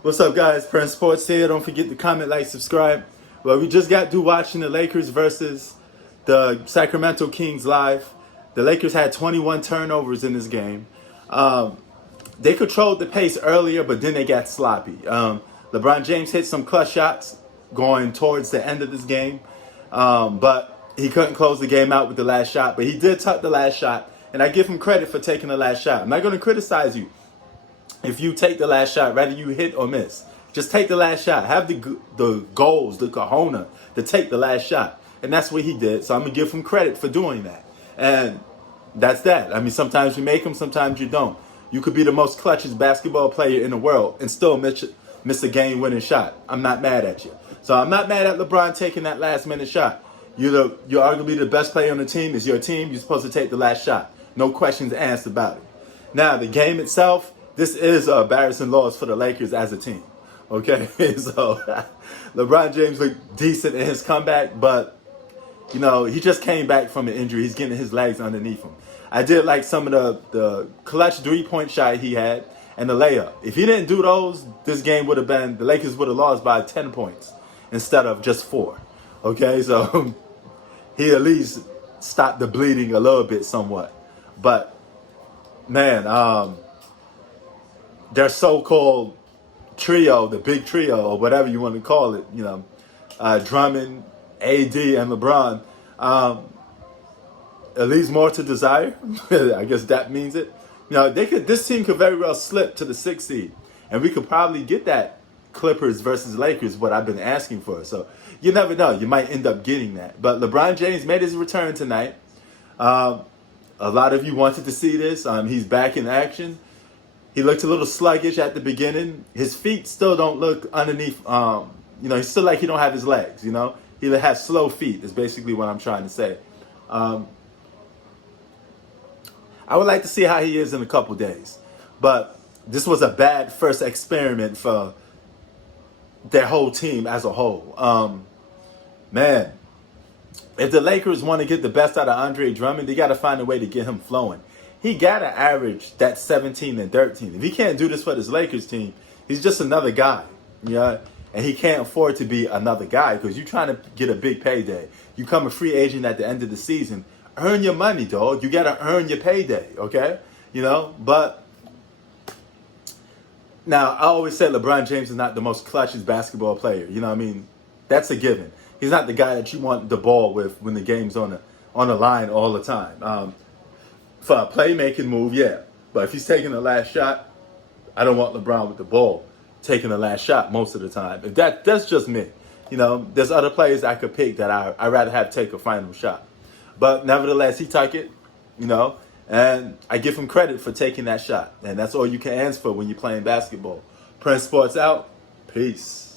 What's up, guys? Prince Sports here. Don't forget to comment, like, subscribe. Well, we just got through watching the Lakers versus the Sacramento Kings live. The Lakers had 21 turnovers in this game. They controlled the pace earlier, but then they got sloppy. LeBron James hit some clutch shots going towards the end of this game, but he couldn't close the game out with the last shot. But he did tuck the last shot, and I give him credit for taking the last shot. I'm not going to criticize you if you take the last shot, whether you hit or miss. Just take the last shot. Have the goals, the cojones to take the last shot. And that's what he did. So I'm going to give him credit for doing that. And that's that. I mean, sometimes you make them, sometimes you don't. You could be the most clutchest basketball player in the world and still miss a game-winning shot. I'm not mad at you. So I'm not mad at LeBron taking that last-minute shot. You're arguably the best player on the team. It's your team. You're supposed to take the last shot. No questions asked about it. Now, the game itself, this is an embarrassing loss for the Lakers as a team. Okay? So, LeBron James looked decent in his comeback, but, you know, he just came back from an injury. He's getting his legs underneath him. I did like some of the clutch three-point shot he had and the layup. If he didn't do those, this game would have been, the Lakers would have lost by 10 points instead of just 4. Okay? So, he at least stopped the bleeding a little bit somewhat. But, man, their so-called trio, the big trio, or whatever you want to call it, you know, Drummond, AD, and LeBron, it leaves more to desire. I guess that means it. You know, this team could very well slip to the 6th seed, and we could probably get that Clippers versus Lakers, what I've been asking for. So you never know. You might end up getting that. But LeBron James made his return tonight. A lot of you wanted to see this. He's back in action. He looked a little sluggish at the beginning. His feet still don't look underneath. You know, he's still like he don't have his legs. You know, he has slow feet. Is basically what I'm trying to say. I would like to see how he is in a couple days, but this was a bad first experiment for their whole team as a whole. Man, if the Lakers want to get the best out of Andre Drummond, they got to find a way to get him flowing. He got to average that 17 and 13. If he can't do this for this Lakers team, he's just another guy. You know? And he can't afford to be another guy because you're trying to get a big payday. You come a free agent at the end of the season. Earn your money, dog. You got to earn your payday, okay? You know, but now I always said LeBron James is not the most clutchest basketball player. You know what I mean? That's a given. He's not the guy that you want the ball with when the game's on the line all the time. For a playmaking move, yeah. But if he's taking the last shot, I don't want LeBron with the ball taking the last shot most of the time. If that's just me. You know, there's other players I could pick that I'd rather have take a final shot. But nevertheless, he took it, you know, and I give him credit for taking that shot. And that's all you can ask for when you're playing basketball. Prince Sports out. Peace.